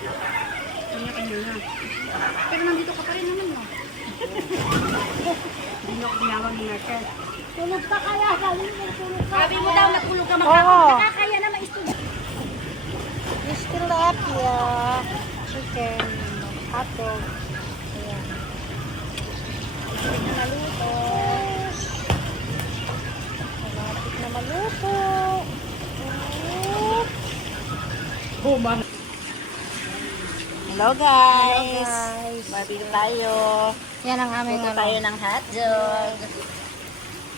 Kanya-kanya. Pero nandito ka pa rin naman, no? Hindi nyo ako binawag ni Marcel. Tulog ka kaya, galing mo tulog ka. Sabi mo daw, natulog ka Oo. magkakot. Nakakaya na maistudyo. Tilapia, chicken, hotdog. Ayan. Malapit na maluto. Malapit na maluto. Buma. Hello guys! Hello, guys. Barbecue tayo. Yan ang aming Luto tayo ng hotdog.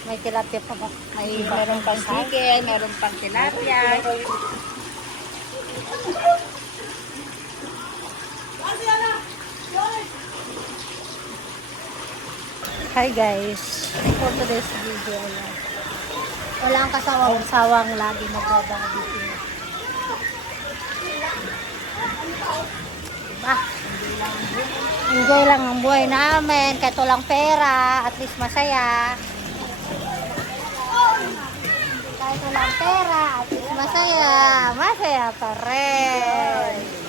May tilapia pa ba? May meron pang chicken, meron pang tilapia. Hi guys, for today's video, walang kasawang-sawang lagi nagbabarbecue. Diba? Enjoy lang ang buhay namin, kahit walang pera, at least masaya. Kahit walang pera, at least masaya, masaya pa rin.